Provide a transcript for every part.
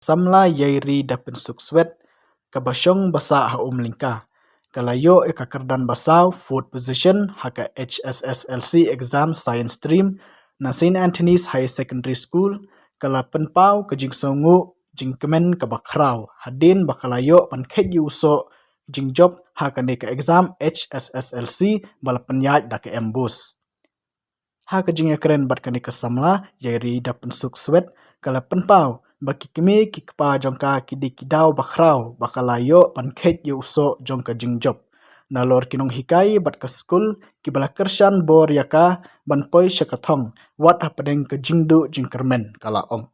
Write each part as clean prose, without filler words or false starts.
Samla yairi dapin sukswet kabasyong basa ha umlingka. Kalayo ikakardan basau fourth position haka HSSLC exam science stream na St. Anthony's High Secondary School kala penpau kejing songu jingkemen kabakrau hadin bakalayo pankhet uso jing job haka neka exam HSSLC bala penyaj dake embus. Haka jing ekren bat kanika samla yairi dapin sukswet kala penpau baki kemi ki kepa jongka kidi kidau bakrau bakalayo pankhet uso jongka jingjob nalor kinong hikai bat ka skul ki bala kershan bor yaka banpoi syakathong wat hapadeng ke jingdu jingkermen kala ong.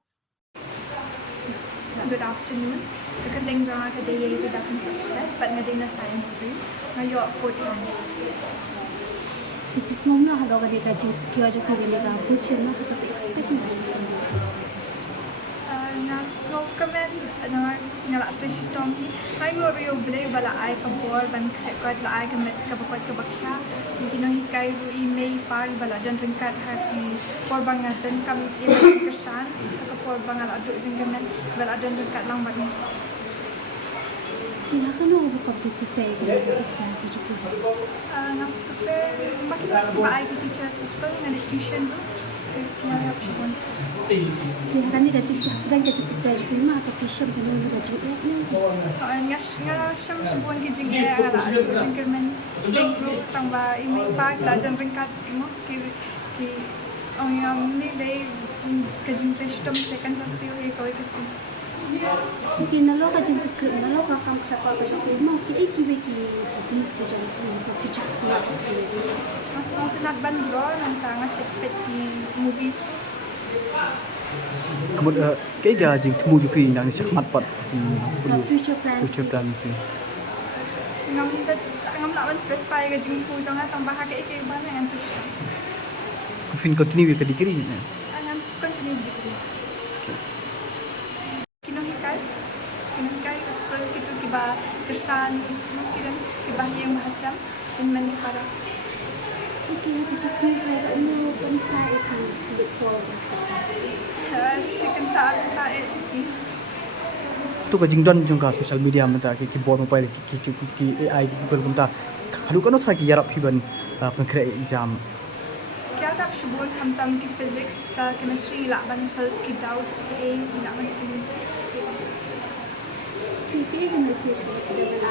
Good afternoon. Kekendeng jong ka day to dapat subscribe but Medina Science Stream ngayo 41. Tipis mo na halaga di ka jis kyo aja kung hindi ka position na kita expect na. Nga so kamen nga to shitong ay ngoriyo ble bala ay kabor bankat la ay kamet kabakot kabakya kinong hikay ru email par bala dan ringkat happy por bangatan kam email kesan kapor bangal adu jeng kamen bala dan ringkat lang ban Kaya ka na ako kapag-prepare ka na exam ko dito. Prepare makita ba ay teacher sa school nga tuition kaya help siya kon. Kaya ka nila dan ka prepare ko ma ka pisyon ka nang nila jud Nga siyam subuan ki jing ala jing kermen big group tang ba email pa la dan ringkat mo ki ni day ka jing testom second sa siyo ko kasi. Mungkin nalo ka jud nalo ka kam sa pa ka mo ki iki please ko jud ka pisyon ko. Maso tinagban draw nang tanga shipet ki movies. Kemudian kaya jing temu juga yang sekhmat pat Future plan itu. Ngam lawan specify ka jing tu jang atang bahag ka ba na yan to siya. Kufin continue ka dikiri na. Ngam continue dikiri. Kinohikay ka school kito kiba kesan mungkin kiba yang bahasa in man para. Okay, kasi sila ano panta ito ko. Shikanta si. Tu ka jingdon jongka social media mata ki board mobile ki AI ki Google mata kalu kan otra ki yarap hiban penkre exam. Kaya tak subun kamtam ki physics ka chemistry la ban solve ki doubts ki la ban ki. Kaya ka message ko na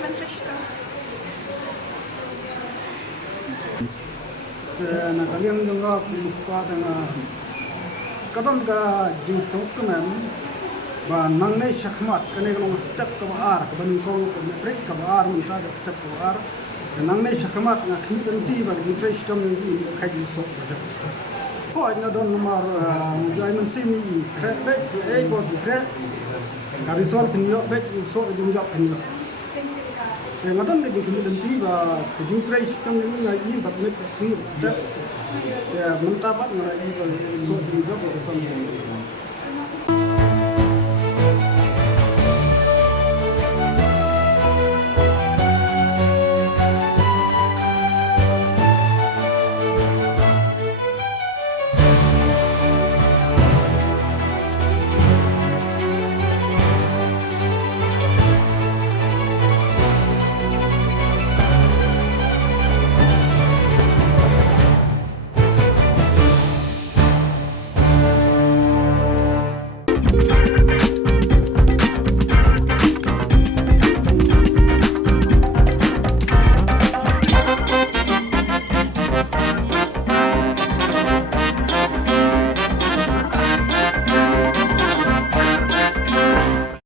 Manchester. na kaliang jangga puluka dengan kadang ka jingsok kemen ba nang nei shakmat kene long step ka ar ka ban ko break ka ar munta ka step ka ar nang nei shakmat na khmi kan ti ba interest tam ni ka jingsok ba ho na don numar jai man simi kret bet e go kret ka result kan yo bet so jung job kan yo ngadon ka jing dan tiba ka jing trace tam ni ngai ba nek si step ya mentapat ngai ba so jing job ka sam